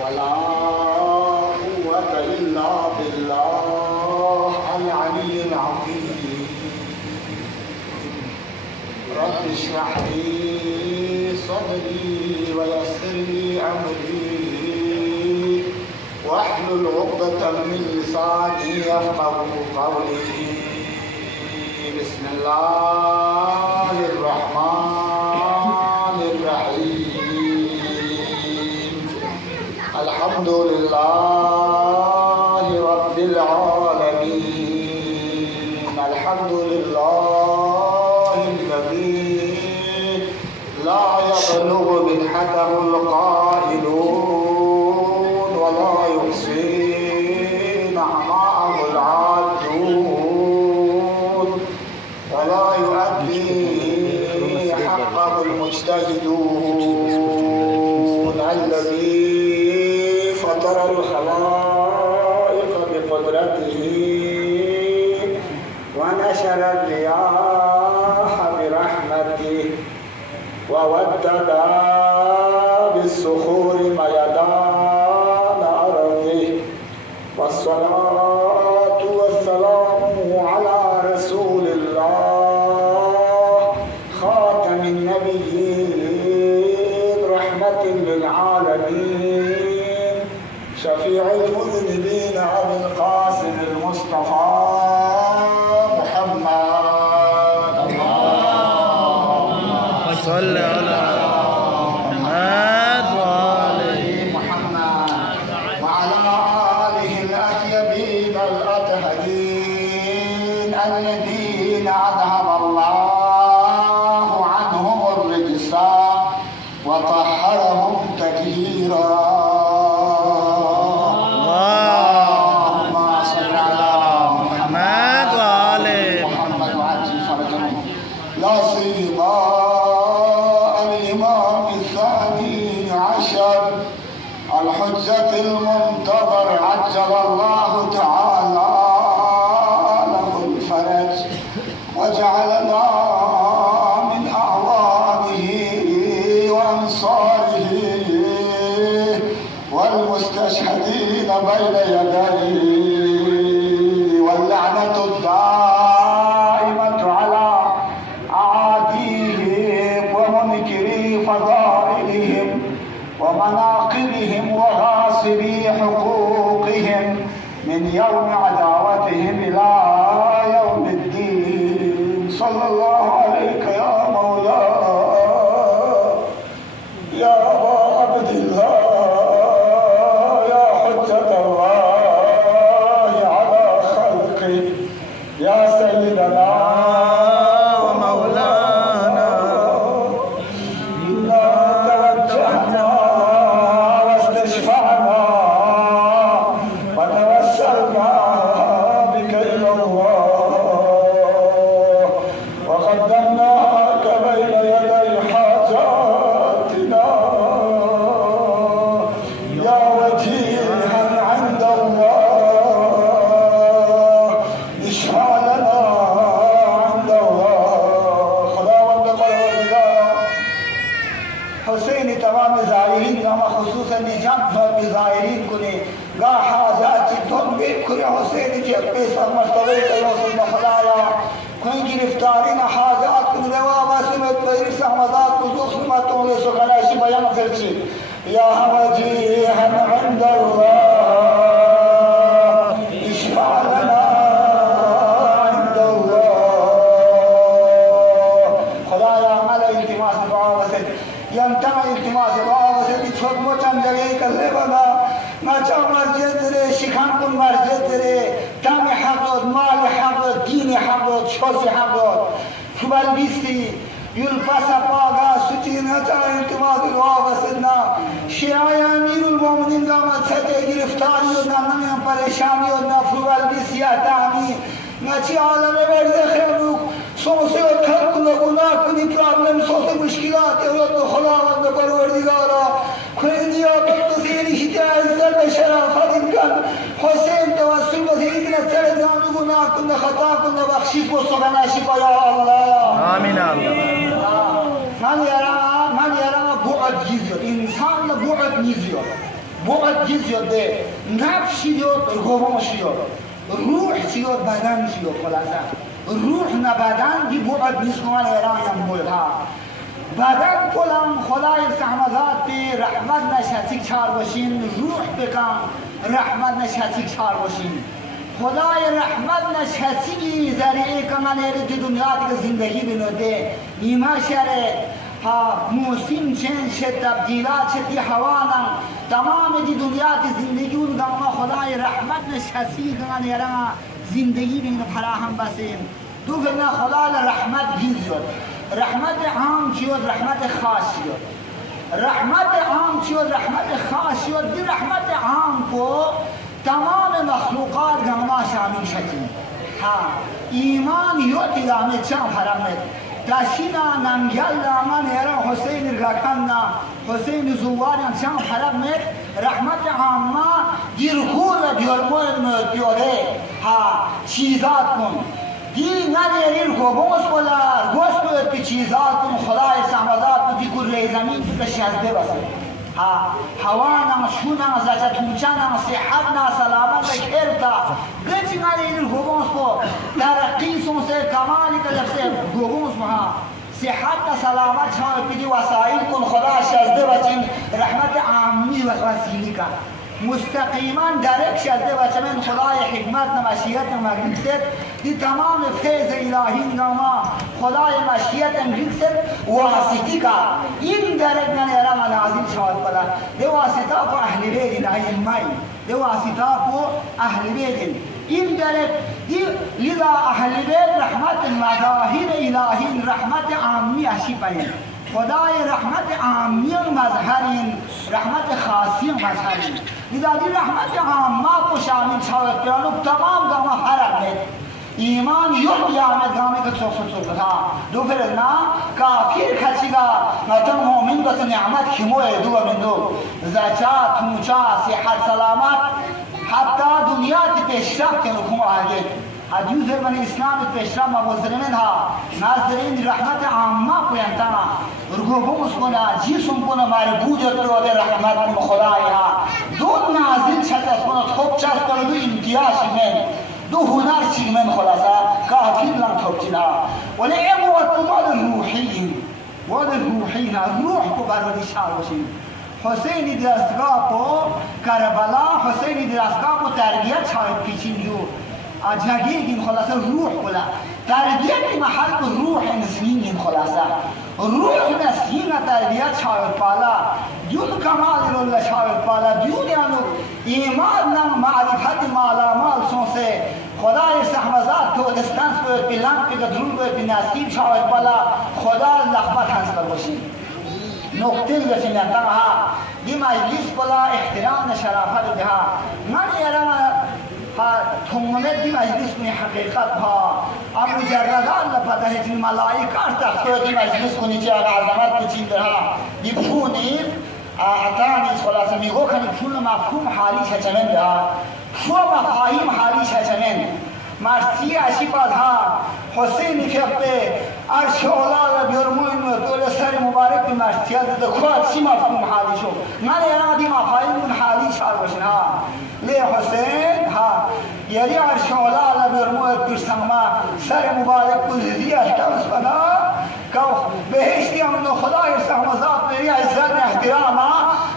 ولا قوة إلا بالله العلي العظيم. رب اشرح لي صدري ويسر لي أمري واحلل عقدة من لساني يفقهوا قولي. بسم الله الرحمن الرحيم. الحمد لله رب العالمين. الحمد لله الذي لا يبلغ مدحته القائلون ولا يحصي نعماءه العادون ولا يؤدي حقه المجتهدون. الذي فطر الخلائق بقدرته ونشر الرياح برحمته وودد بالصخور ميدان أرضه. والصلاة والسلام على رسول الله خاتم النبيين رحمة للعالمين شفيع المذنبين أبي القاسم المصطفى محمد. اللهم صل على محمد وآل محمد وعلى آله الأطيبين الأطهرين الذين أذهب الله عنهم الرجس وطهرهم تطهيرا. اللهم صل على محمد وآل محمد وعجل فرجهم. لا سيما الإمام الثاني عشر الحجة المنتظر عجل الله تعالى له الفرج وجعلنا من أعوانه وأنصاره والمستشهدين بين يديه. واللعنة الدائمة على أعاديهم ومنكري فضائلهم ومناقبهم وغاصبي حقوقهم من يوم عداوتهم إلى يوم الدين. صلى الله عليك يا مولاي يا أبا عبد الله يا حجة الله على خلقه يا سيدنا ومولانا. إنا توجهنا واستشفعنا وتوسلنا بك إلى الله وقدمناك بين يدي حاجاتنا يا وجيها عند الله. اشفع لنا عند الله. خداوند پروردگار حسین تمام زائرین اما خصوصا نجات فرمی زائرین کنی گاہ حاجات تم بھی کھرے حسین جی پیسر مرتبہ تیوسل خدایا کوئی گرفتاری نہ حاجات کن روا واسمت پیرس احمدات کجوخ سمتوں لے سکناشی بیان کرچی یا وجیہا عند اللہ اشفع لنا عند اللہ. خدایا عمل التماس دعا وسید ينتمي التماس دعا وسید چھوٹ موچن جگہ کلے بنا ناچا مرجد رے شکھان کن مرجد رے تام حقود مال حقود دین حقود شوز حقود فبال بیستی یول پاسا پاگا سچی ناچا التماس دعا وسیدنا شیعہ امیر المومنین دامت ستے گرفتاری ودنا نمیان پریشانی ودنا فبال بیستی احتامی ناچی عالم برزخ روک سوسے خلق و گناہ کنی پرابلم سوسے مشکلات ہے تو خداوند پروردگارا خیدیا بتصیری شتیا عزت شرافت کن حسین توسل وزیدنا چل جان گناہ کن خطا کن بخشش و سبحانشی یا الله. آمین الله. من یرا بعد گیزیار انسان بعد نیزیار بعد زیاده نفس شیاد گوام شیاد روح شیاد بدن شیاد خلاصه روح نه بدن دی بعد نیست کمان ایران بولها بدن کلم خدای سحمزاد پی رحمت نشستی چار باشین روح بکن رحمت نشستی چار باشین خدای رحمت نشستی ذریعه کنن ایرد دنیا دیگه زندگی بنوده ایما شره موسم چنج تبدیلات شدی هوانا تمام دی دنیا دی زندگی اون گاما خدای رحمت نشستی کنن ایران زندگی بین فراهم بسین دو فرنا خدای رحمت گیزیاد رحمت عام چیود رحمت خاص شد رحمت عام چیود رحمت خاص شد دی رحمت عام کو تمام مخلوقات گاما شامل شدیم ایمان یوتی گامه چند فرمت داشینا نمگل دامان ایران حسین رکھنا حسین زواریان چند فرمت رحمت عامه دیرکول بیارمون پیوده چیزات کن دی ندارین گوبوس بولا گوش باید که چیزات کن خدای سحمزاد دی کره زمین که شزده بسید هوانا شونا زجتوچانا صحتنا سلامت خیرتا گچی ندارین گوبوس بو ترقی سونسه کمالی که لفظه گوبوس بو صحتنا سلامت شما پیدی وسائل کن خدا شزده بچین رحمت عامی و وسیلی کن مستقیما درک شده و چمن خدای حکمت و مشیت مگریست دی تمام فیض الهی ناما خدای مشیت مگریست واسطی کا این درک نرم نازل شود بلا دی واسطه کو اهل بیت الهی مای دی واسطه کو اهل بیت این درک دی لذا اهل بیت رحمت مظاهر الهی رحمت عامی اشی پایین خدای رحمت عامی مظهرین رحمت خاصی مظهرین لذا دی رحمت عامه کو شامل شود پیانو تمام گاما هر احمد ایمان یوم یامد گامی که چوک تھا دو فرنا کافیر خچیگا نتن مومن بس نعمت خموه دو من دو زکات موچا صحت سلامت حتی دنیا تی پیشرفت رکھوں آگے حدیث من اسلام پیشرفت مبوزرمن ها ناظرین رحمت عامه کو انتنا رگوبوس کنا جیسم کنا ماری بوجت رو ده رحمت من خدای ها دو نازل چطس کنا خوب چست کنا دو امتیاز من دو هنر چی من خلاصا کافیر لن خوب چنا ولی امو وطبال الروحین روح کو برودی شار باشیم حسین درستگاه کو کربلا حسین درستگاه کو تربیت شاید پیچین یو جگیگیم خلاصه روح کلا تربیت محل کو روح نسلینیم خلاصه روح نسلین تربیت شاید پالا دیون کمال رولا شاید پالا دیون یعنی ایمان نم معرفت مالا مال سونسه خدای سحمزاد تو دستانس باید پیلان که درون باید نسیم شاید پالا خدا لخبت هنس بر باشیم نقطه بسیم یعنی دی مجلس پلا احترام شرافت ده من یعنی تمامه دی مجلس می حقیقت ها اب مجردان لپتا ہے جن ملائکہ تختو دی مجلس کنی چی آگا عظمت کچی درها دی پونی اتانی خلاصه میگو کنی پون مفهوم حالی چچمن ده شو مفاهیم حالی چچمن مرسی اشی پادها حسین فقه عرش اولا بیرمون دول سر مبارک دی مرسی از دخوات چی مفهوم حالی شو من اینا دی مفاهیم حالی شار باشن ها لی حسین ها یعنی عرش اولا بیرمون پیرسنما سر مبارک کو زیدی اشتاس بنا که بهشتی همون خدای سحمزاد میری عزت احترام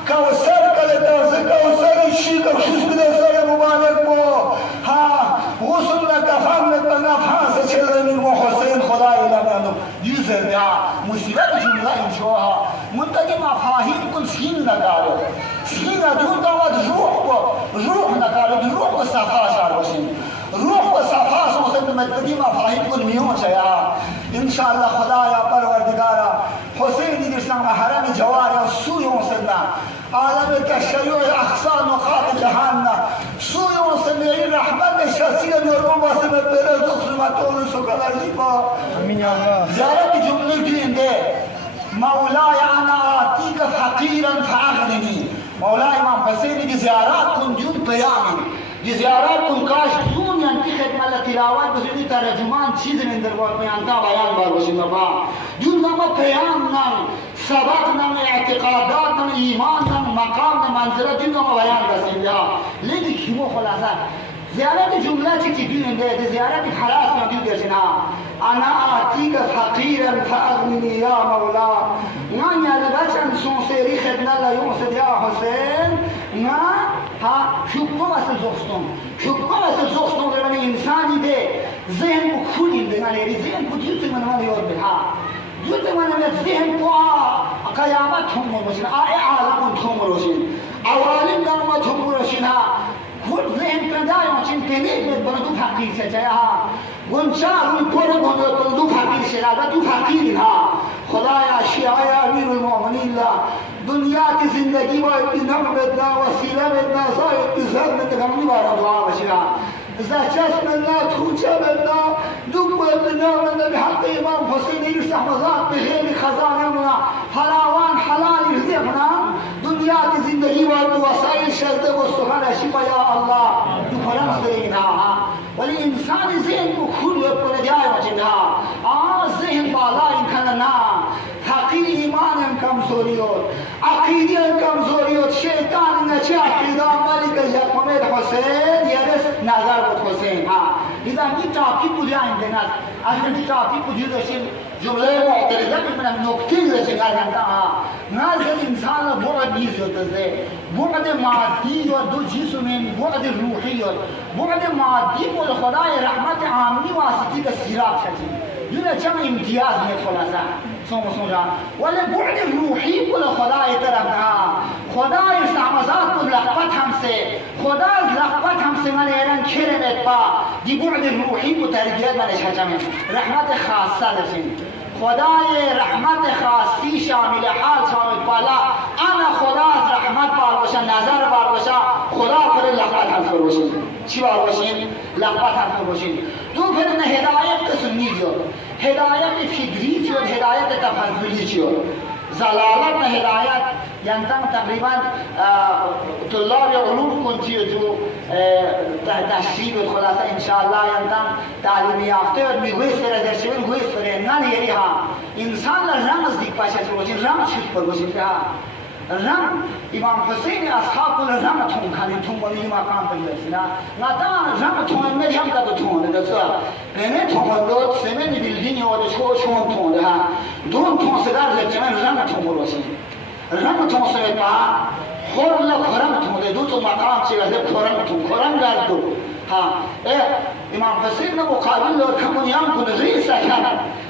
که سر کل درسه که سر شیک و خوش بده سر مبارک کو ها غسل نکفن نکنه فانس چله من و حسین خدای لبنو یوزر دیا مصیبت جمله انشوها منتقی مفاهیم کن سین نکارو سین ادون دامد روح نکارو روح و صفا شار باشیم روح و صفا سوسن مدتی مفاهیم کن میون چیا انشاءالله خدایا پروردگارا حسین درسان حرم جوارا سویون سننا عالم تشیع احسان نقاط جهان سویون سننا رحمت شخصی بیرون واسه بره دخلمتون سکل زیبا امین یا الله زیارت جمله دینده مولای انا آتیک فقیرا فاغننی مولای امام حسین کی زیارت کن جون پیامی دی زیارت کن کاش دون ینتی خدمت تلاوت بسیدی ترجمان چیز من در وقت میں انتا بیان بار باشیم بابا جون نما پیام نام سبق نم اعتقادات نم ایمان نم مقام نم منزلت این نم بیان رسیده ها لیکن کیمو خلاصه زیارت جمله چی دیونده زیارت خلاص ندیو درشنا انا آتیک فقیرا فاغننی یا مولا من یلبچن سونسری خدنا لیوسد یا حسین نه ها شکم اصل زخستم شکم اصل زخستم در من انسانی ده ذهن کو خودیم ده من یری ذهن کو دیوتی من یاد به ها دیوتی من ذهن کو قیامت هم روشن عالم هم روشن عوالم نامت هم روشن ها خود ذهن پدایان چین کنید بند دو فقیر چه ها گنچه روی پر بند دو فقیر شده دو فقیر ها خدایا شیعه امیر المؤمنین دنیا کی زندگی باید بینم بدنا وسیله بدنا زاید بزرگ بدنا بارا دعا بشیرا زچسم الله توچه بدنا دوب بدنا بدنا بحق امام حسین ایرس احمزات بغیر خزانه منا فراوان حلال رزقنا دنیا کی زندگی باید وسائل شده و سخن شفا یا الله تو فرانس دینا ولی انسان ذهن کو خود پر جای وجنا ذهن بالا این کننا حقیقی ایمان کمزوریات عقیده کمزوریات شیطان نچه عقیده مالی که یکمید حسین یرس نظر بود حسین ها لیدن این تاپی بوده این دنست از این تاپی بوده داشتیم جمله معترضه میکنم نکته داشتیم گردن ها نظر انسان بعد نیز یوتزه بعد مادی و دو جسمین بعد روحی بعد مادی و خدای رحمت عامی واسطی که سیراب شدیم یونه چم امتیاز میت خلاصه سومسونجا ولی بعد روحی کل خدای طرف ها خدای سامزات کل لقبت همسه خدا از لقبت همسه من ایران کرمت با دی بعد روحی کو تربیت منش هجمه رحمت خاصه لسین خدای رحمت خاصی شامل حال شامل بالا انا خدا از رحمت بار باشه نظر بار باشه خدا پر لقبت همسه باشین چی بار باشین؟ لقبت همسه باشین دو فرن هدایت قسم نیزیاد هدایت فکری چیود هدایت تفضلی چیود زلالت هدایت یعنی تقریبا طلاب علوم کنتی جو تشریف خلاصه انشاءالله یعنی تعلیم یافته و میگوی سر درشون گوی سر نه یری ها انسان رمز دیگ پاشه باشین رمز شد پر باشین که رم امام حسین اصحاب کل رم تون خالی تون بولی مقام پر برسینا نتا رم تون میری هم کدو تون دستا بینه تون دو سمن بیلدینی و دو شون تون ده دون تون سدار لچمن رم تون بروشین رم تون سمت با خور لخرم تون ده دو تو مقام چی ولی خرم تون خرم گردو ها امام حسین نے مقابل لور کمونیان کو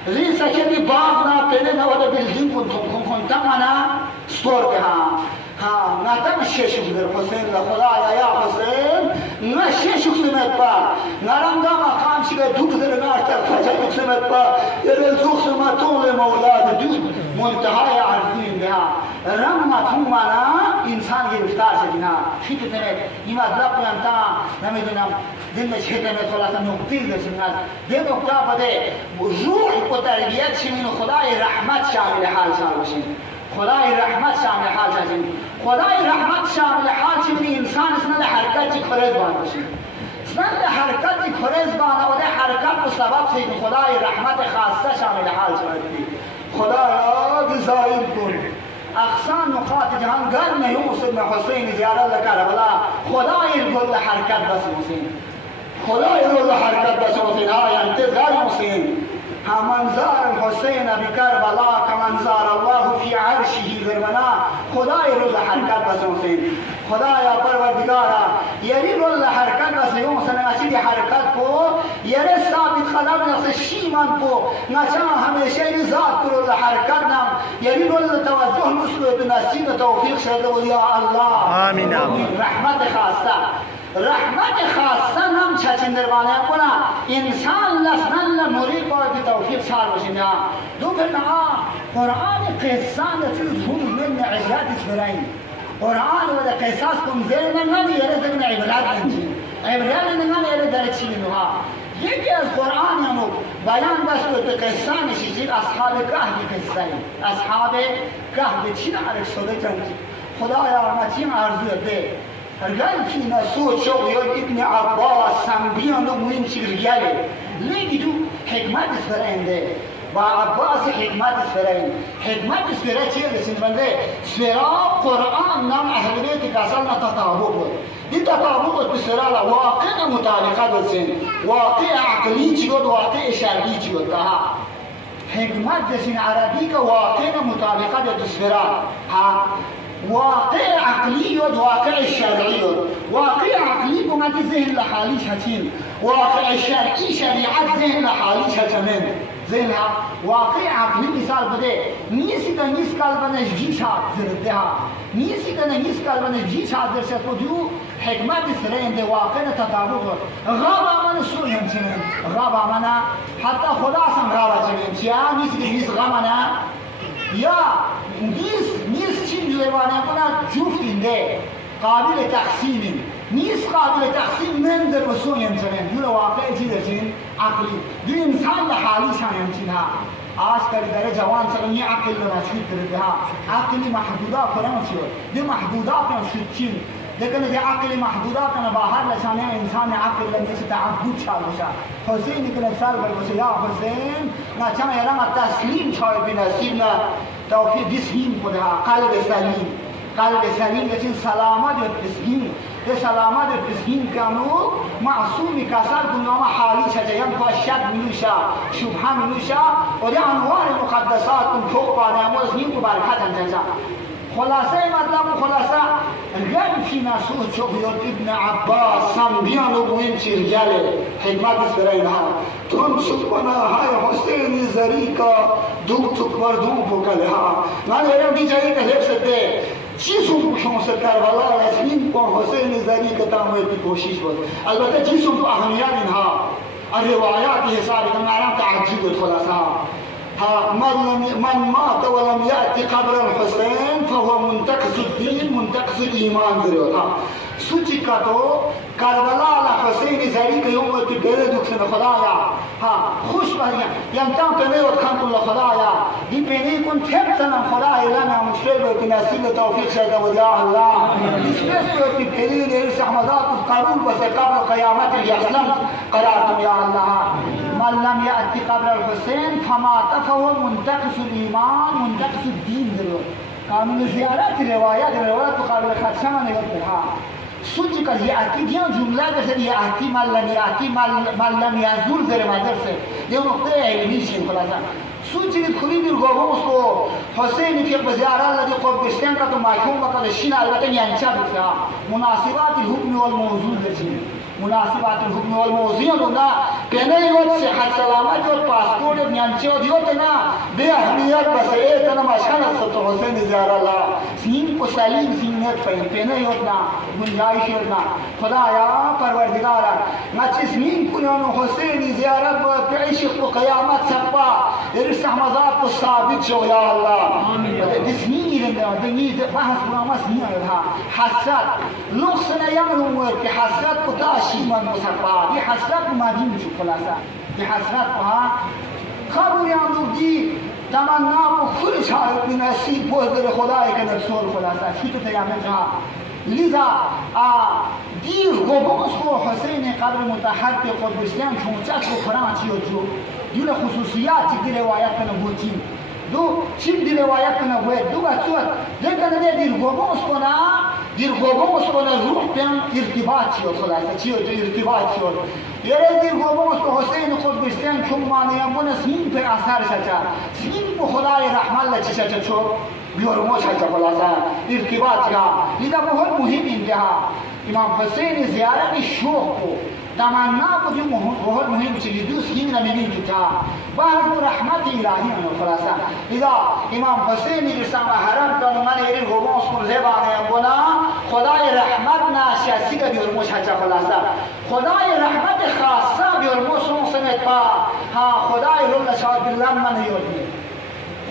ری سکن باغ نا پہلے نہ وہ بلڈنگ کو تم تمنا ستور کے ها ناتم شش در حسین خدا یا حسین نه شش سمت با نرنگا مقام شي دوک در نار تر فجر سمت با يرل زوخ سمتون مولاد دو منتهای عرفین بها رحمت هم مانا انسان گرفتار شدینا فکر کنه این مطلب تا نمیدونم دل شیطان خلاص نقطه داشتیم ده نقطه بده روح و تربیت شمین خدای رحمت شامل حال شامل خدای رحمت شامل حال شامل خدای رحمت شامل حال شمین انسان اسناد حرکت چی خرز بان باشی اسناد حرکت چی خرز بان و ده حرکت و سبب شید خدای رحمت خاصه شامل حال شامل خدایا ظاهر کن اقصان نقاط جهان گرم یوسف بن حسین زیارت کربلا خدای گل حرکت بس حسین خدای گل حرکت بس حسین ها انتظار حسین منظر الحسین بکربلا كمنظر الله في عرشه ذربنا خدای رول حرکت بس حسین خدایا پروردگارا یری رول حرکت بس حسین اچھی حرکت کو یری ثابت قدم نفس شیمان کو نچا ہمیشہ ذات کو رول حرکت نام یری رول توجه نسلو نصیب توفیق شده یا الله آمین رحمت خاصه رحمت خاصه نم چچندربانه کنا انسان لسنن لمرید باید توفیق سال باشیم یا دو فرنا قرآن قصان چیز هم من عبرات اسفرین قرآن و ده قصاص کم زیر نگانی یره زمین عبرات انجی عبرات نگانی یره درچی منوها یکی از قرآن یعنی بیان بست و قصان شیشید اصحاب کهف قصه اصحاب کهف چی نعرف شده چندی خدایا رحمتیم عرضو ده رجال فينا صوت شو يقول ابن عباس سامبيان لو مين شي رجال ليه دو حكمات الفرعين ده با عباس حکمت سفرین حکمت سفره چیه رسید بنده سفره قرآن نام اهل بیت کسال تطابق بود این تطابق به سفره واقع مطابقت رسید واقع عقلی چی بود واقع شرعی چی بود حکمت رسید عربی که واقع مطابقت به سفره واقع عقلی و واقع شرعی واقع عقلی بمدی ذهن لحالیش هچین واقع شرعی شریعت ذهن لحالیش هچمین ذهن واقع عقلی مثال بده نیسی که نیس کلبنش جیشات زرده نیسی که نیس کلبنش جیشات درشت بودیو حکمت سرین ده واقع تطابق غاب آمن سوی همچنین غاب آمن حتی خدا سم غاب چنین چیا نیسی که نیس غمانه یا نیست چین جوانه کنه جفت اینده قابل تقسیم نیست قابل تقسیم منظر و سوی همچنین دوله واقع چی درچین عقلی دو انسان لحالی شان همچین ها آج کلی داره جوان سرمی عقل نماشید کرده ها عقلی محدودا کرم شد دی محدودا کن شد چین لیکن دی عقل محدودا کن باہر لشانه انسان عقل لنگی سے تعبد شاد بشا حسین کن اکسال بلوشا یا حسین نا چما یرم تسلیم شاید بنصیب نا توفیق تسلیم کنه قلب سلیم لیکن سلامت و تسلیم ده سلامت و تسلیم کنو معصومی کسر دنیا ما حالی شجایم که شک منوشا شبه منوشا و ده انوار مقدسات کن فوق بانه امو تسلیم کو برکت انجا خلاصه مطلب خلاصه رجل فی نسوه چوبیون ابن عباس سنبیان و بوین چیرگله حکمت سرین ها تون سکبنا های حسین زریکا دوک تک مردم پکله ها من ایرم دی جایی که حفظ ده چیزوں کو سے کربلا یاسمین کو حسین زریکا تامویتی کوشش بود البته چیزوں کو اهمیت اینها الروایات حساب کنارم تعجب خلاصه من مات ولم يأتي قبر الحسين فهو منتقص الدين منتقص الإيمان ذريوتا سوچی کا تو کربلا حسین زری کے یوم تی بیرے دکھ سے خدایا خوش بھیا یم پنے اور کھان کو خدایا دی پنے کن تھپ سنا خدایا لنا مشکل کو نصیب توفیق شاید و یا اللہ اس پس کو تی پنے دیر سحمدات قبول بس قبل قیامت یسلم قرارتم یا اللہ من لم یأتی قبر الحسین فما فهو منتقص الایمان منتقص الدین ذرو قانون زیارت روایت قابل خدشہ نہیں ہوتا سوچ کا یہ آتی دیاں جملہ جیسے یہ آتی من لم یزول در مدرسه یہ نقطه علمی شین خلاصا سوچ که کلی دیر گوهم اس کو حسین فی بزیارہ لدی قب بشتین کا تو محکوم بکر شین البته نیانچا بکر مناسبات الحکم والموضوع درچین مناسبات الحکم والموضوع ہونا کہنے یوت صحت سلامت اور پاسپورٹ نیانچے ہو دیوت نا بے اہمیت بس ایتنا مشہر ست حسین زیارہ اللہ سین کو سلیم سینت پہن کہنے یوت نا گنجائش یوت نا خدایا پروردگارا نچی سین کنیانو حسین زیارت با عشق و قیامت سبا ارس احمزات کو ثابت شو یا اللہ دسمیر دنید بحث برامس نہیں آئے حسرت لوگ سنے یمن کہ حسرت کو داشیمن مسفا یہ حسرت مادین شو خلاصا یہ حسرت کو خبر یاندو دی تمنا کو کل شاید نصیب بوزر خدای کے رسول خلاصا شیط تیامن جہاں لذا دیر گوبوس کو حسین قبر متحد کے قدسیان چونچت کو فرانچی و جو دول خصوصیات چی دی روایت کنه بوچین دو چیم دی روایت کنه بوید دو بچوت دیگه نه دیر گوبوس کنه روح پیم ارتباط چیو خلاصه چیو جو ارتباط چیو یه دیر گوبوس که حسین خود بشتن چون مانیم بونه سین پر اثر شچا سین پر خدای رحمت لچی شچا چو بیارمو شچا خلاصه ارتباط یا لیده بہت مهم اینجا امام حسین زیارت شوق کو تمنا کو جو بہت مهم چیز دوست ہی نہ ملی جتا بعض رحمت الہی ہے خلاصہ اذا امام حسین رسام حرم کا من یہ گوبوس کو زبان بنا خدای رحمت نا سیاسی کا بیرمو شچا خلاصہ خدای رحمت خاصہ بیرمو سمت پا ہاں خدای رب شاید بالله من یودی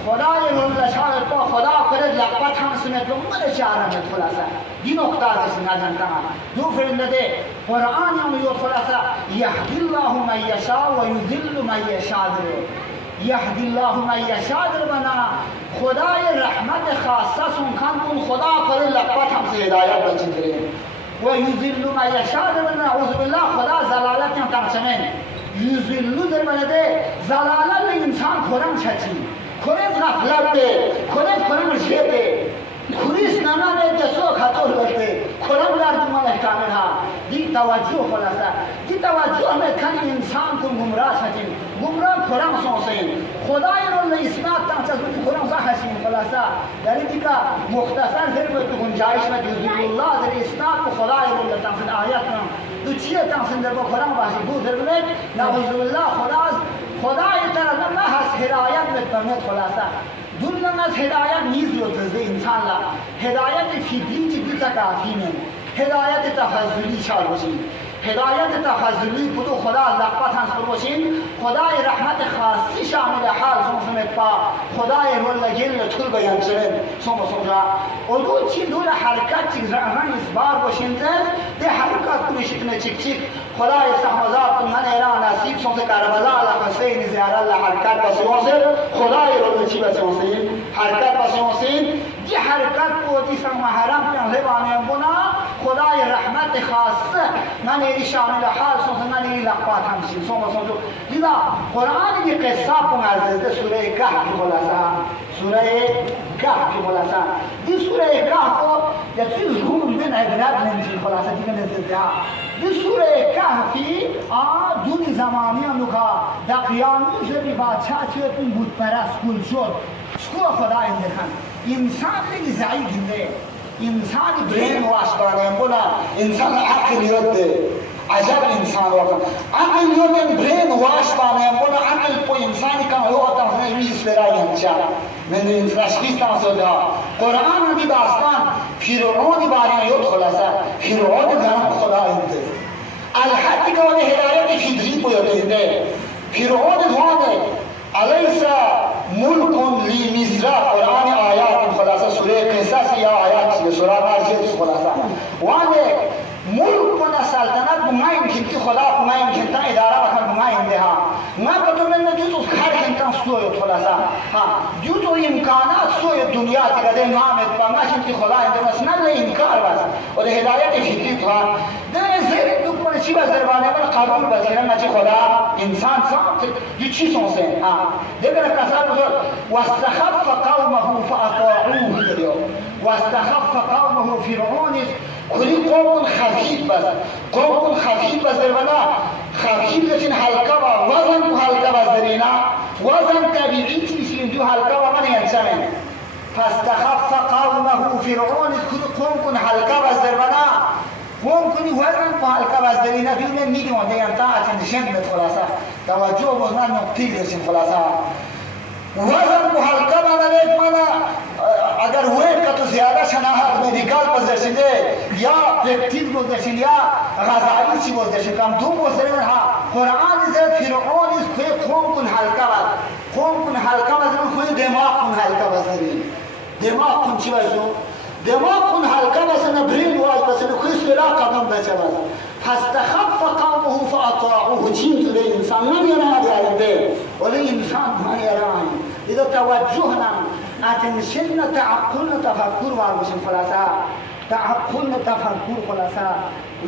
خدای رب شاید پا خدا کرد لقبت هم سمت من چاره خلاصہ دی نقطه است نجنتا دو فرنده قرآن هم یو خلاصه یهدی الله من یشاء و یذل من یشاء یهدی الله من یشاء بنا خدای رحمت خاصه سن کن کن خدا پر لقبت هم سے ہدایت بچ کرے و یذل من یشاء بنا اعوذ بالله خدا ضلالت هم تمشمن یوزیلو در منده زلالت انسان خورم چچی خورد غفلت ده خورم رشیده خوریس نمانه جسو خطور لگته خورم لردی مالا کامل ها دی توجه خلاصا دی توجه ہمیں کن انسان کو گمراہ سکیں گمراہ خورم سوسیں خدای رول اسمات تانچہ سوچی خورم سا حسین خلاصا یعنی دی کا مختصر ضرورت گنجائش میں یوزیل اللہ در اسمات کو خدای رول تانچہ آیت میں دو چیئے تانچہ در با خورم باشی دو ضرورت نعوذ باللہ خدای طرف اللہ حس ہدایت میں پرمت خلاصا دنیا از هدایت نیز یوتزده انسان لا هدایت فیدی چی بیتا کافی نه هدایت تفضلی شال باشین هدایت تفضلی کدو خدا لقبت هنس پر باشین خدای رحمت خاصی شامل حال سمسمت پا خدای رول گل طول بیان شد سمسمجا و دو چی دول حرکت چی رنگ اسبار باشین تر ده حرکت کنشتن چک چک خدای سحمزار کن من ایران نصیب سمس کربلا لحسین زیاره لحرکت بسیوانسل خدای رول چی بسیوانسل حرکت بسیوانسل دی حرکت کو دی سم محرم پیانزه بانیم بنا خدای رحمت خاص من ایری شامل حال سمس من ایری لقبات همشین سمسمجو لذا قرآن دی قصه کن عزیزده سوره کهف کی خلاصه سوره کهف کی خلاصه دی سوره کهف یا چیز روم من عبرت نمیشین خلاصه دیگه نزده ها دی سوره کهفی دونی زمانی هم نکا در قیامی زبی بادشاه چیتون بود پرست کل شد شکو خدا اندرخن انسان لیگی ضعیف هنده انسان برین واشبانه بنا انسان عقل یده عجب انسان وقت عقل یده برین واشبانه بنا عقل پو انسانی کم هو تنسنه ریس برای انچا من تشخیص تنسده قرآن دی داستان فرعون بارین یود خلاصه فرعون گرم خدا انده الحقی که وقت هدایت فیدری پویده فرعون دوانه علیسا ملک لی مصر قرآن آیات خلاصه سوره قصص یا آیات سوره مرجع خلاصه وانه ملک و سلطنت بمایم کنتی خدا بمایم کنتا اداره بکن بمایم ده ها ما بدون من جزو خیر کنتا سوی خلاصه ها جزو امکانات سوی دنیا تیگه نامت با ما کنتی خدا انده مسنن انکار بس و ده هدایت فکری تو ها ده زیر دکمون چی بزربانه من قبول بزرگن نچه خدا انسان سان جو چی سونسه ها ده بره کسر بزرگ واستخف قومه فاطاعوه دیو واستخف قومه فرعون کلی قوم خفیف بس قوم خفیف بس دربنا خفیف لیکن حلقه با وزن کو حلقه بس درینا وزن طبیعی چیزی جو حلقه با من انسانه فاستخف قومه فرعون کلی قوم کن حلقه بس دربنا قوم کنی وزن کو حلقه بس درینا بیونه میگی مانده انتا اچند شند خلاصه توجه بزنن نقطی لیشن خلاصه وزن کو حلقه بس مانا اگر ویٹ کا تو زیادہ شناخت میڈیکل پوزیشن ہے یا پریکٹس پوزیشن یا غزالی چی پوزیشن کم دو پوزیشن ہاں قرآن سے فرعون اس کوئی قوم کن حلقہ بس قوم کن حلقہ بس کوئی دماغ کن حلقہ بس دماغ کن چی بسو دماغ کن حلقہ بس برین واج بس کوئی سلا قدم بس فاستخف قومه فاطاعوه جين تلي انسان ما يرى هذا ولا انسان ما يرى اذا توجهنا اتنشن تعقلنا تفكر وارمشن خلاصا تعقلنا تفكر خلاصا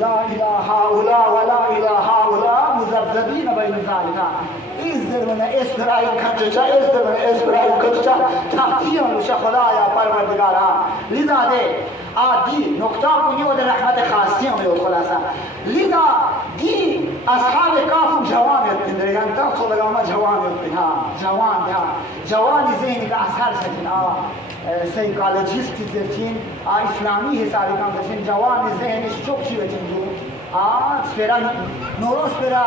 لا اله هؤلاء ولا اله هؤلاء مذبذبين بين ذلك ازدر من اسرائيل كتشا ازدر من اسرائيل كتشا تحتيهم خدايا پروردگارا لذا دے دی نقطہ کنی و در رحمت خاصی ہمیں خلاصا لذا دی اصحاب کافم جوان یتن در یعنی تا تو لگا ما جوان یتن ها جوان ده جوانی ذهنی کا اثر سکن سیکالوجیسٹ زرچین اسلامی حسابی کام زرچین جوانی ذهنی شک چی وچن جو سپیرا نورو سپیرا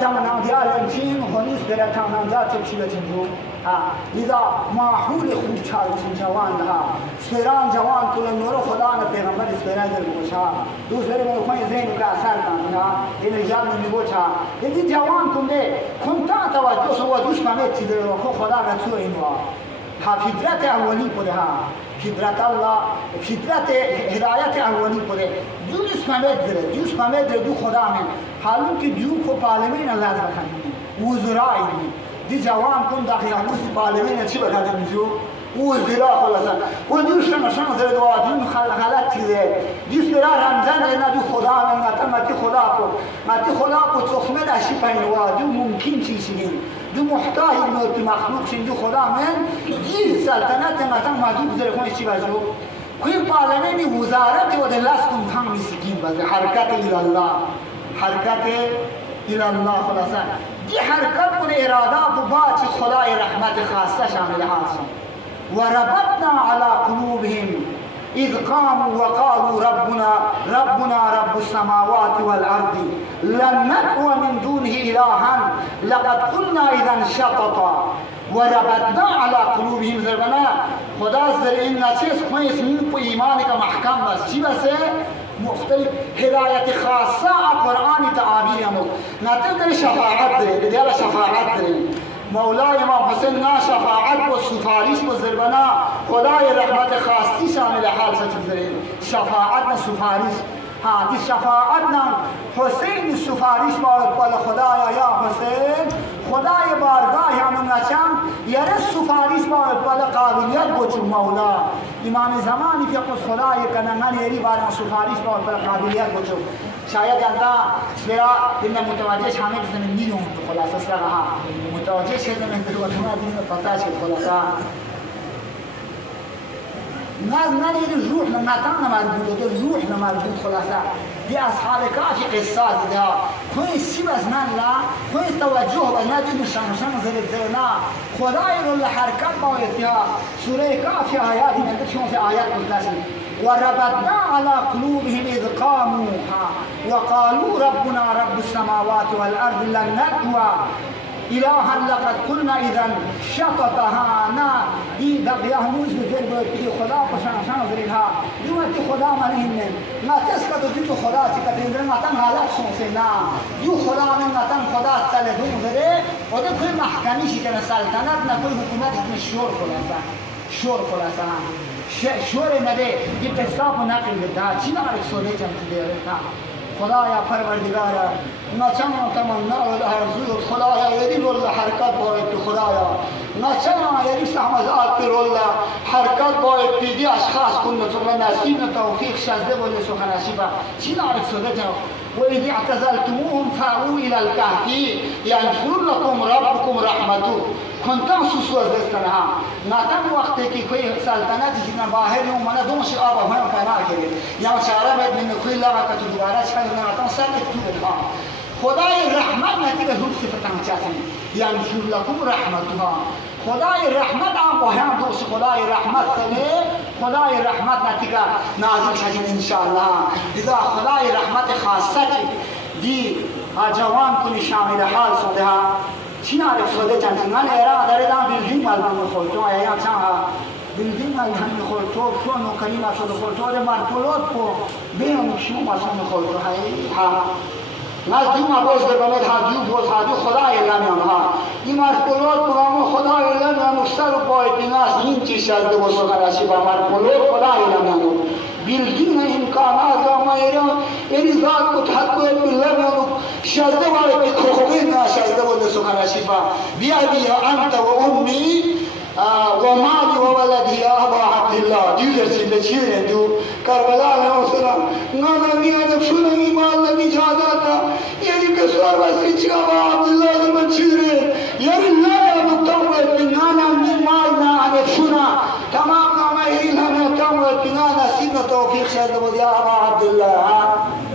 تمناندیا لنچین خونی سپیرا تمناندیا چک چی وچن جو لذا ماحول خوب چار وچن جوان ده سپیران جوان کل نورو خدا نے پیغمبر سپیرا در گوشا دوسرے میں کوئی ذہن کا اثر کام این رجال میں گوشا یہ جوان کم دے کنتا توجہ سو دوش پامیت چیز رو خدا نہ چو اینوا فطرت اولی پوده ها فطرت الله فطرت هدایت اولی پوده جوش پامیت داره جوش پامیت دو خدا من حالون که جو کو پارلمان الله بکنی وزرای دی جوان کن داخل حکومت پارلمان چی بکنیم جو او زیرا خلاصا و دوستم شما زیر دعا دین غلط چیزه دوست برا رمضان نه دو خدا نه متی خدا کو تخمه داشی پایینوا دو ممکن چیزی دو محتاج نوت مخلوق شین دو خدا من دی سلطنت متا مادو زیر خونش چی باجو کوئی پارلمانی وزارت و دلاس کن فهم مسکین باز حرکت الله خلاصا دی حرکت کن اراده بباچ خدای رحمت خاصه شامل حاصل وربطنا على قلوبهم إذ قاموا وقالوا ربنا رب السماوات والأرض لن ندعو من دونه إلها لقد قلنا إذا شططا وربطنا على قلوبهم زربنا خدا زر إن چیز کوئی اسمین پو ایمان کا محکم بس چی بس ہے مختلف ہدایت خاصہ قرآن تعابیر ہم نتر در شفاعت دے دیالا شفاعت دے مولا امام حسین نا شفاعت و سفارش و زربنا خدای رحمت خاصی شامل حال سچ زرے شفاعت و سفارش ہاں دی شفاعت نا حسین سفارش بارد خدایا یا حسین خدای بارگاه همون نچم یه سفارش بارد قابلیت بچو مولا امام زمانی فی قد خدای کنن یری بارد سفارش بارد قابلیت بچو شاید انتا سبرا دن متوجه حامد زمین نیلون تو خلاصه سرها متوجه شد من دروتنا دین پتا شد خلاصه نه روح نتان مربوط روح مربوط خلاصه دی اصحاب کافی قصه ده کوئی سیب از من لا کوئی توجه و ندید شان زرنا خدای رو حرکت باید یا سوره کافی آیاتی نگه چون فی آیات متصل وربطنا على قلوبهم إذ قاموا وقالوا ربنا رب السماوات والأرض لن ندعو إلها لقد قلنا إذا شططها نا دي بقيا هموز بفرق دي خدا شان زرها دي وقت خدا منهن ما تسكت دي خدا تكتين ما تن حالات سنسنا دي خدا من ما تن خدا تلدون زره وده كل محكمي شي كان سلطنت نا كل حكومت من شور خلاصا شور نده دي قصاب نقل ده چی نارك سوده جمع ده خدایا پروردگارا نچم تمنا و آرزوی خدایا یری رول حرکت باید خدایا نچم یری سهمزات رول حرکت باید پیدی اشخاص کن تو نصیب توفیق شده ولی سخنشیبا چی نعرف سوده و اذا اعتزلتموهم فاووا الى الكهف ينشر لكم ربكم رحمته کنتم سوسو از دستنها ناتم وقتی که کوئی سلطنتی جنا باهر یوم منا دومش آب هم پیدا کرد یا چاره بد من کوئی لغا که تو دوباره چکن ناتم سر تو بدها خدای رحمت نتیجه زود صفتان چاسن ینشر لكم رحمتها خدای رحمت آب هم دوست خدای رحمت کنه خدای رحمت نتیجه نازل شدین ان شاء الله اذا خدای رحمت خاصه دی جوان کنی شامل حال سودها چی نعرف سوده چند من ایران داره دام بیلدینگ مالبان میخورتو ایران چند ها بیلدینگ مالبان میخورتو تو نوکری ماسود خورتو ده مرکولوت پو بیون شما ماسود میخورتو ها نه دیو ما باز بگمید ها دیو باز ها دیو خدای لمیان ها این مرکولوت پو خدای لمیان سر و پای دیناس این چیز شده و سخنشی با مرکولوت خدای لمیان بیلدینگ امکانات ما ایران یعنی ذات کو تحقق بالله شازده وای که خوبی نه شازده بود سخنشی با بیا انت و امی و مالی و ولدی ابا عبدالله دیگر سید چیره دو کربلا علیه السلام نه میاد فلانی مال ندی جاداتا یعنی کسور واسه چی ابا عبدالله من چیره یعنی لا مطمئن بنانا من مال نه فنا تمام نامه هم تمام بنانا سید توفیق شازده بود یا ابا عبدالله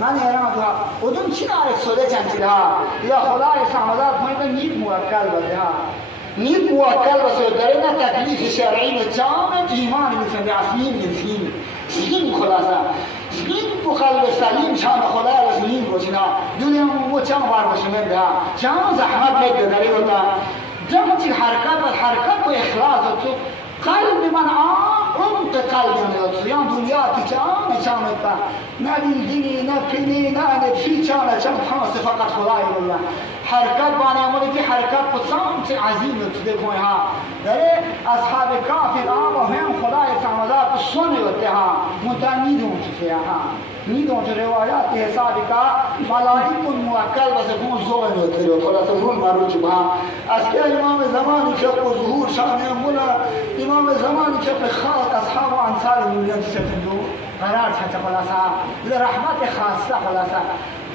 من ایران تو ودون چی نعرف سوده چند ها یا خدای سامداد کنید نیت موکل بده ها نیت موکل بسه داره نه تکلیف شرعی نه جامع ایمان میفهمه اصلیم نفیم سلیم خلاصه سلیم تو قلب سلیم شان خدای رسولین باشینا دنیا مو چند بار باشنه ده چند زحمت میده داری ہوتا جب چی حرکت و اخلاص تو قلب من عمق قلب میاد یان دنیا تو چند تا نه دیدی نه پینی نه نفسی چند خاص فقط خدای الله حرکت بانه امروزی حرکت پسام چه عظیم تو دیکھو ها داره اصحاب کافر آب و هم خدای سامدار تو सोने होते हाँ मुता नींद उठ से हाँ नींद उठ रिवायात के हिसाब का मलाइकुन मुअक्कल बस कौन सोने होते हो थोड़ा सा भूल मारो चुका अस्के इमाम ज़मान के को ज़हूर शान मुला इमाम ज़मान के खास असहाब अंसार मिलन से तो قرار شد خلاصا رحمت خاصه خلاصا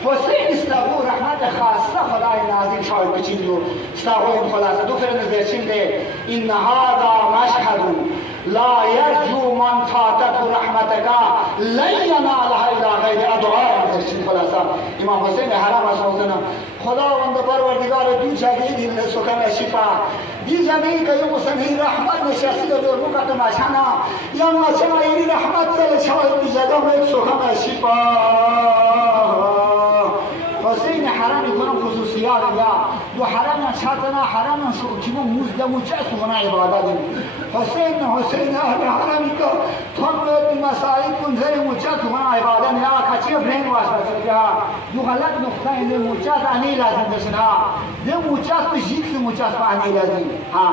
حسین استغفر رحمت خاصه خدای نازل شاید بچیدو استغفر خلاصا دو فرن زیرچنده این هذا مشهد لا يرجو من فاتته رحمتك لن ينالها الا غير ادعاء زیرچن خلاصا امام حسین حرام اسوزنا خداوند پروردگار دو جگه دل سکن شفا دی جگه که یو مسلمان رحمت نشسته دور مقدم اشنا یا ما این رحمت سال شاید دی جگه میں سکن شفا حسین حرام کنم خصوصیات یا دو حرام شاتنا حرام شو کیمو مزد مجاز کنه عبادت حسین اهل حرام کا تھن مسائل کن زری مجاز کنه عبادت یا کچی برین واسطه کیا دو غلط نقطه این مجاز انی لازم دشنا ده مجاز به جیکس مجاز به انی لازم ها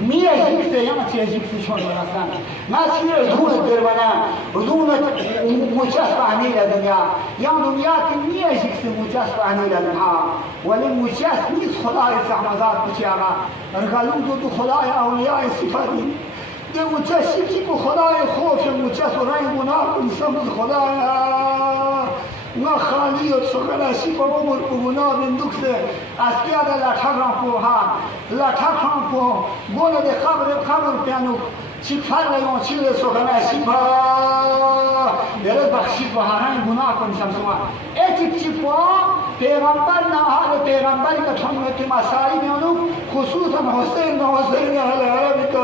میه جیکس یا چه جیکس شون مثلا ما چیه دون دربنا دون مجاز به انی لازم یا دنیا کی میه جیکس مجاز به انی لازم ها ولی مجاز نیست خدای رحمت بچیاگا رگالون تو خدای اولیاء صفاتی ده مجاز کی کو خدای خوف مجاز رای گناه انسان خدای ما خالی و سخنشی با بمر بگونا بندوکسه از پیاده لطحرم پو ها لطحرم پو گونه ده خبر پیانو چی فرق یون چی ده سخنشی با یره بخشید با هران گناه کن شمسوا ایتی چی پا پیغمبر نهار پیغمبری که تنویت مسائل میانو خصوصا حسین اهل عربی که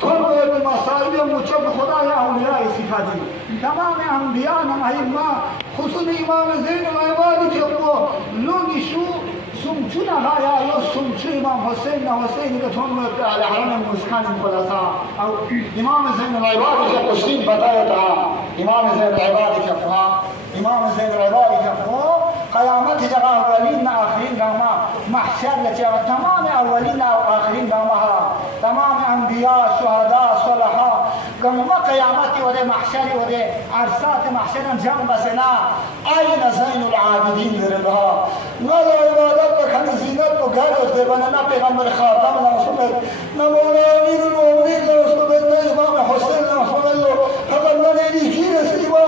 تنویت مسائل مجب خدای اولیاء صفاتی تمام انبیاء نمایی ما خصوص امام زین العبادی که وہ لوگی شو سمچونا غایا یا سمچو امام حسین که تنویت علی حرم مسکان خلاصا امام زین العبادی که قشتین بتایا تھا امام زین العبادی که امام زین العبادی که قیامت جگہ اولین آخرین گاما محشر لچے تمام اولین آخرین گاما تمام انبیاء شہداء صلحاء گمما قیامت ودے محشر ودے عرصات محشر جمع بسنا این زین العابدین دربها نلو عبادت بکھن زینت کو گھر اس دے بننا پیغمبر خاتم لرسولت نمولا امیر المؤمنین لرسولت امام حسین لرسولت فقط لنے لیکی رسیبا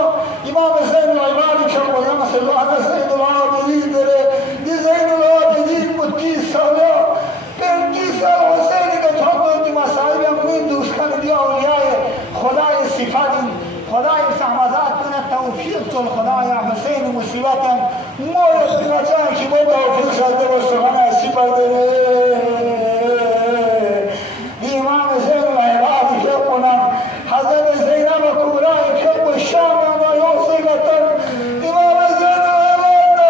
امام زین العبادی شرق و یمس اللہ زین العابدین درے دی زین العابدین کو 30 سالہ 35 سال حسین کا تھوڑا مسائل امین دوسکان دیا اولیاء خدای صفات خدای سحمزات کنه توفیق تل خدای حسین مصیبت مورد بچان کی با توفیق شده و سخنه صفات داره امام زین العبادی فقنا حضرت زینب کبرا فق الشام و یوسف امام زین العبادی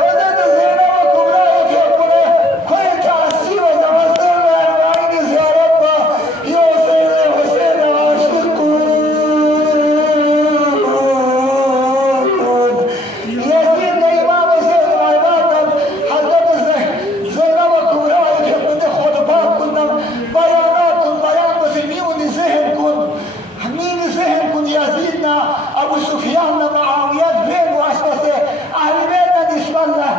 حضرت زینب کبرا فقنا کوئی تأثیر و زمستر العبادی زیارت با یوسف حسین عاشق یزید امام زین العبادی حضرت زینب کبرا فقنا خود پاک کنم بیانات بیان بس میون ذهن کن همین ذهن کن یزیدنا ابو سفیان معاویت بین و اشبسه اهل بیت نسبت له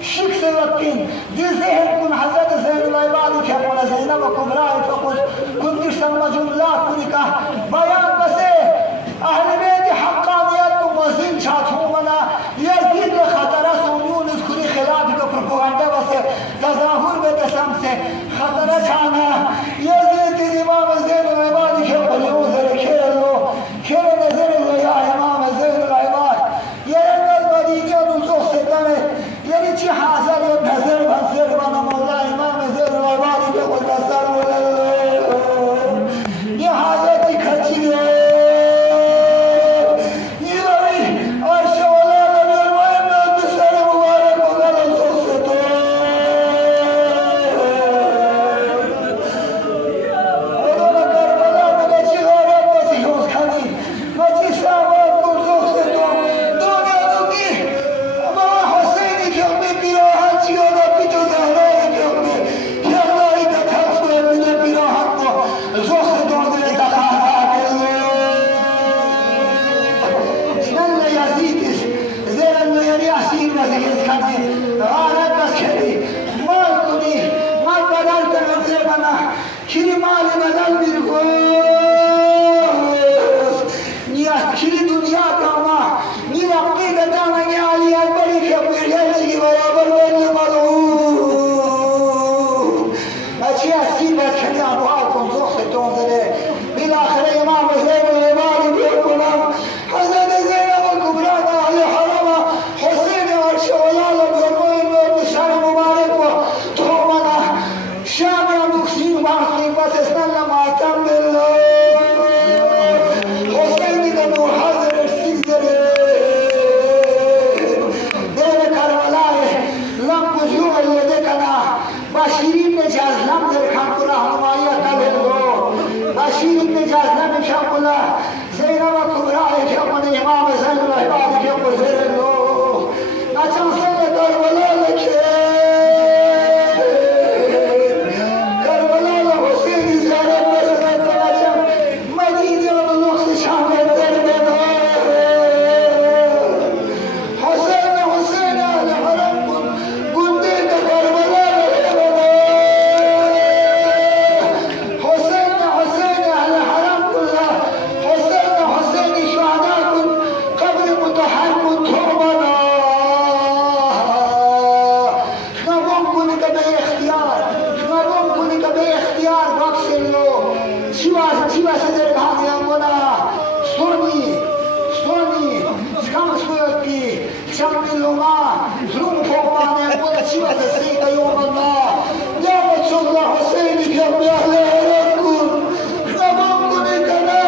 شکس لکن دی ذهن کن حضرت زین العبادی که کن زینب کبرا فقط کنتش سمجون لا کنی که بیان بسه اهل بیت حقانیت کو وزین چاہتو منا یزید خطر است میون از کنی خلاف که پروپاگاندا بسه تظاهر به قسم سے خطر چانا یزید امام زین العبادی که قلیو زر کھیلو کھیل نظر اللہ یا امام زین العباد یعنی المدینی نزوخ ستمه یعنی چی حاضر یا نظر بنظر بنا مولا امام زین العبادی که قد نصر یہ حاضر کی کھچی شری اسیر وزیز کنی غارت بس کردی مال کنی مال بدل کنی بنا کلی مال بدل بیرگوز نیت کلی دنیا کاما نی وقتی دانا نی علی اکبری که بیرگرسی برابر ولی ملعون اچی اسیر بس کنی آنها کن زخت تونزده بالاخره امام زین الامام بیرکنم حضرت زینب کبرا اهل حرم حسین عرش ولال بزرگوی بسر مبارک و تومنا شام مکسین باقی بس اسنال ماتم بالله حسین دنو حضر سیزره دیر کربلای لم بجوع اليده کنا باشیرین نجاز لم در خانکو رهنمایی کلندو باشیرین نجاز لم شاکولا زینب کبرا که من امام زین العباد که بزرگو نچان سن کربلا لکه کربلا لحسین زیارت بسرد نچان مدینه و لخت شام در بنا حسین اهل حرم کن گنده که کربلا لکه حسین اهل حرم کن حسین شهدا کن قبر متحر کن تومنا نبون کنی که به اختیار بخشن لو چی واسه در بحثی امونا سونی سکم سویت کی چند لوما ظلم فوقان امونا چی واسه سیگا یوم الله نعمت الله حسینی که به اهل حرم کن نبون کنی که نه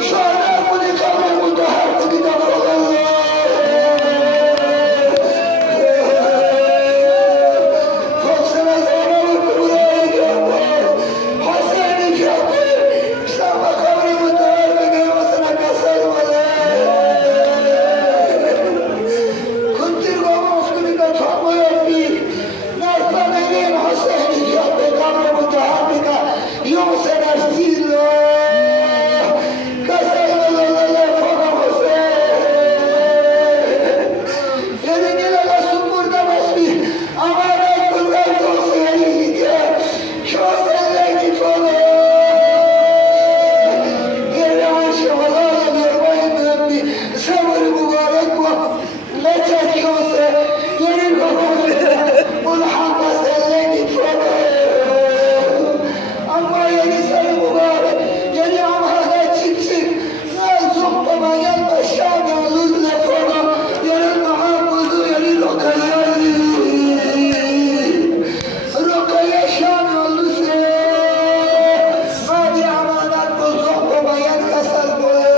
شهدا کنی قبر متحر کنی دفع الله فوقسنا زینب کبرای که حسینی که شام قبر متحر کنی وسنا کسل ولی کنتر گوش کنی که تومایت بی نرفان این حسینی که قبر متحر کنی یوم سنر سیلو کسل ولی فوق حسین یعنی نیلا سنبور دمستی امانت کلگل دوسری که شوسن لگی فوق یعنی عرش ولال بیرمای بیرمی سمر مبارک و لچت شوسن یعنی ملحق سن لگی فوق اما یعنی سر مبارک یعنی امانت چیک نازم بمایل بشام یالوز لفوق یعنی المحافظ یعنی رقیه شام یالوز مادی امانت بزرگ بمایل کسل بوله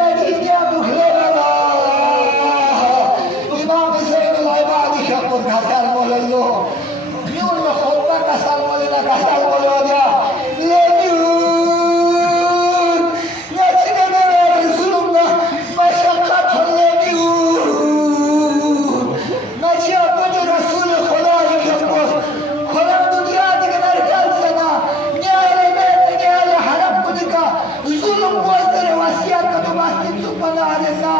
نتیجه مخلب امام زین العبادی شکر کسل بوله لو میون خطبه کسل بوله نکسل بوله دیا لیمیون نتیجه نویر ظلم نه مشقت لیمیون نتیجه بجو رسول خدای که بود خدا دنیا دیگه نرکل سنا نیال بیت نیال حرم کدی که ظلم بوزدر وسیعت که تو بستیم سبحانه علینا